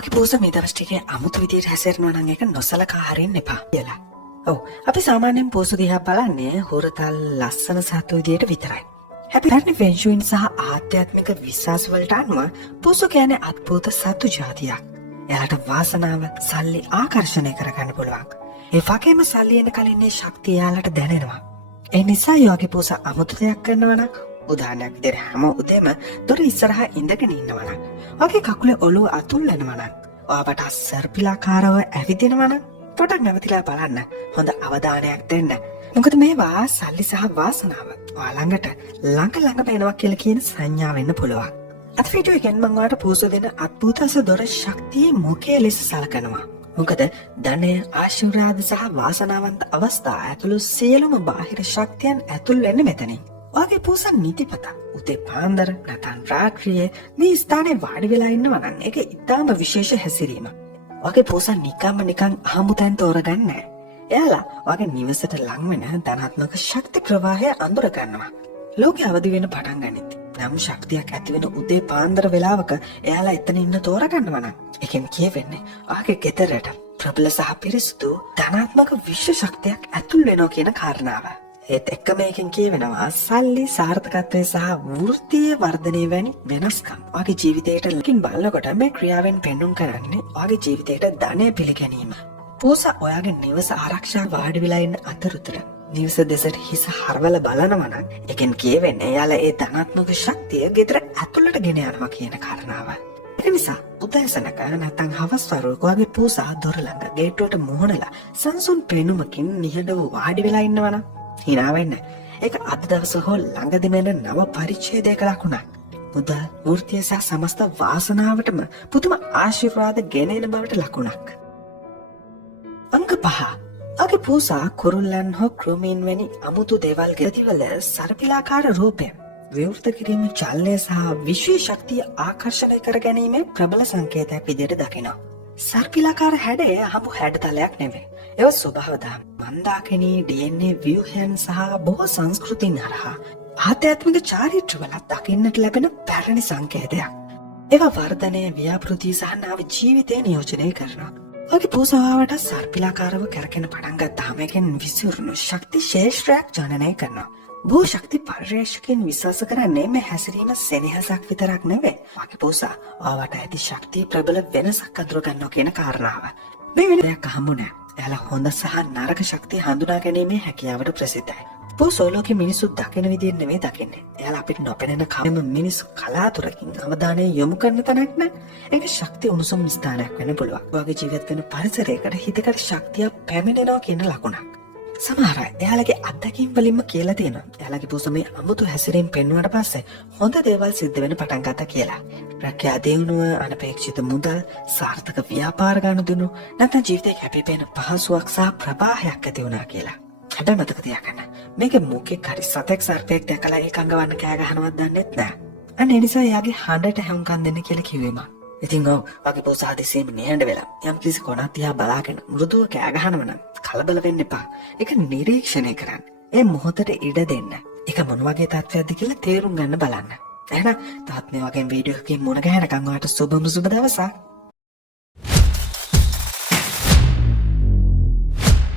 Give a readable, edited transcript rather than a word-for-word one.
ඔයාගේ පෝස මේ දවස් ටිකේ අමුතු විදියට හැසිරෙනවා නම් ඒක නොසලකා හරින්න එපා කියලා. ඔව් අපි සාමාන්‍යයෙන් පෝස දිහා බලන්නේ හොරතල් ලස්සන සතු විදියට විතරයි. හැබැයි ෆෙන්ෂුයින් සහ ආධ්‍යාත්මික විශ්වාස වලට අනුව පෝස කියන්නේ අద్భుත සතු జాතියක්. එයාලට වාසනාව සල්ලි ආකර්ෂණය කරගන්න පුළුවන්. ඒ වගේම සල්ලි එන කලින් මේ ශක්තිය එයාලට දැනෙනවා. ඒ නිසා යෝගේ පෝස අමුතු දෙයක් කරනවා නම් උදාහරණයක් විදිහට හැම උදේම දොර ඉස්සරහා ඉඳගෙන ඉන්නවා නම් ඔයාගේ කකුලේ ඔළුව අතුල් වෙනවා නම් ඔයාට සර්පිලාකාරව ඇවිදිනවා නම් පොඩක් නැවතිලා බලන්න හොඳ අවධානයක් දෙන්න. මොකද මේවා සල්ලි සහ වාසනාව ඔයා ළඟට ළඟ එනවා කියලා කියන සංඥා වෙන්න පුළුවන්. අද වීඩියෝ එකෙන් මම ඔයාලට පෝස දෙන අద్భుතස දොර ශක්තියේ මොකේ ලෙස සලකනවා. මොකද ධනය ආශිර්වාද සහ වාසනාවන්ත අවස්ථා ඇතුළු සියලුම බාහිර ශක්තියන් ඇතුල් වෙන්නේ මෙතනින්. ඔයාගේ පෝස නිතිපත උදේ පාන්දර නැත්නම් රාත්‍රියේ මේ ස්ථානයේ වාඩි වෙලා ඉන්නවා නම් ඒක ඉතාම විශේෂ හැසිරීමක්. ඔයාගේ පෝස නිකන් අහමුතෙන් තෝරගන්නේ නැහැ. එයාලා ඔයාගේ නිවසට ලං වෙන ධනාත්මක ශක්ති ප්‍රවාහය අඳුර ගන්නවා. ලෝකෙ අවදි වෙන පටන් ගනිද්දි නම් ශක්තියක් ඇති වෙන උදේ පාන්දර වෙලාවක එයාලා එතන ඉන්න තෝරගන්නවා නම් ඒකෙන් කියවෙන්නේ ඔයාගේ ගෙදරට ප්‍රබල සහ පිරිසුදු ධනාත්මක විශ්ව ශක්තියක් ඇතුල් වෙනවා කියන කාරණාව. ඒත් එක්කම එකෙන් කියවෙනවා සල්ලි සාර්ථකත්වය සහ වෘත්තීය වර්ධනය වැනි වෙනස්කම් ඔයාගේ ජීවිතයට ලකින් බලනකොට මේ ක්‍රියාවෙන් පෙන්නුම් කරන්නේ ඔයාගේ ජීවිතයට ධනය පිළිගැනීම. පෝස ඔයාගේ නිවස ආරක්ෂා වාඩි වෙලා ඉන්න අතරතුර නිවස දෙසට හිස හරවල බලනවා නම් එකෙන් කියවෙන්නේ එයාලා ඒ ධනාත්මක ශක්තිය ගෙදර ඇතුළට ගෙන යනවා කියන කාරණාව. ඒ නිසා උදෑසනක නැත්නම් හවස් වරුවක වගේ පෝසා දොර ළඟ ගේට්ටුවට මුහුණලා සංසුන් පෙනුමකින් නිහඬව වාඩි වෙලා ඉන්නවා නම් හිනා වෙන්න. ඒක අද දවස හෝ ළඟදිම එන නව පරිච්ඡේදයක ලකුණක්. මුදල් වෘත්තීය සහ සමස්ත වාසනාවටම පුදුම ආශිර්වාද ගෙන එන බවට ලකුණක්. අංක 5. ඔයාගේ පෝසා කුරුල්ලන් හෝ ක්‍රමීන් වැනි අමුතු දේවල් ගෙතිවල සර්පිලාකාර රූපය විවෘත කිරීම චලනය සහ විශ්ව ශක්තිය ආකර්ෂණය කර ගැනීමේ ප්‍රබල සංකේතයක් විදිහට දකිනවා. සර්පිලාකාර හැඩය හමු හැඩතලයක් නෙවෙයි. ඒවා ස්වභාව ධර්ම මන්දාකිනී DNA ව්‍යුහයන් සහ බොහෝ සංස්කෘතින් හරහා ආධ්‍යාත්මික චාරිත්‍රවල දකින්නට ලැබෙන පැරණි සංකේතයක්. ඒවා වර්ධනය ව්‍යාපෘති සහ නව ජීවිතය නියෝජනය කරනවා. ඔයාගේ පෝසාවට සර්පිලාකාරව කරකෙන පටන් ගත්තාම එකෙන් විසිරුණු ශක්ති ශේෂ්ත්‍රයක් ජනනය කරනවා. බොහෝ ශක්ති පරිශ්‍රකයන් විශ්වාස කරන්නේ මේ හැසිරීම සෙනෙහසක් විතරක් නෙවෙයි. ඔයාගේ පෝසා ඔයාට ඇති ශක්තිය ප්‍රබල වෙනසක් අඳුර ගන්නවා කියන කාරණාව. මේ වෙන දෙයක් අහමු නෑ. එයාලා හොඳ සහ නරක ශක්තිය හඳුනා ගැනීමේ හැකියාවට ප්‍රසිද්ධයි. පෝසෝලෝකේ මිනිස්සු දකින විදිහ නෙවෙයි දකින්නේ. එයාලා අපිට නොපෙනෙන කම මිනිස්සු කලාතුරකින් අවධානය යොමු කරන තැනක් නෑ. ඒක ශක්තිය උණුසුම් ස්ථානයක් වෙන්න පුළුවන්. ඔයාගේ ජීවිත වෙන පරිසරයකට හිතකට ශක්තිය පැමිණෙනවා කියන ලකුණක්. සමහර අය එයාලගේ අත්දැකීම් වලින්ම කියලා තියෙනවා. එයාලගේ පෝස මේ අමුතු හැසිරීම පෙන්වුවාට පස්සේ හොඳ දේවල් සිද්ධ වෙන්න පටන් ගත්තා කියලා. රැකියා දියුණුව, අනපේක්ෂිත මුදල්, සාර්ථක ව්‍යාපාර ගනුදෙනු, නැත්නම් ජීවිතේ කැපිපෙන පහසුවක් සහ ප්‍රවාහයක් ඇති වුණා කියලා. හැබැයි මතක තියාගන්න. මේක මොකෙක් හරි සතෙක් සර්පෙක් දැකලා ඒක අඟවන්න කෑ ගහනවත් දන්නෙත් නෑ. අන්න ඒ නිසා එයාගේ හඬට හැවුම්කන් දෙන්න කියලා කිව්වේ මම. ඉතින් ඔයාගේ පෝස ආදේශයෙන් නිහඬ වෙලා යම් කිසි කොනක් තියා බලාගෙන මෘදුව කෑ ගහනවා නම් කලබල වෙන්න එපා. ඒක නිරීක්ෂණය කරන්න. ඒ මොහොතට ඉඩ දෙන්න. ඒක මොන වගේ තත්ත්වයක්ද කියලා තේරුම් ගන්න බලන්න. එහෙනම් තාත් මේ වගේ වීඩියෝ එකකින් මුණ ගැහෙනකම් ඔයාට සුබ දවසක්.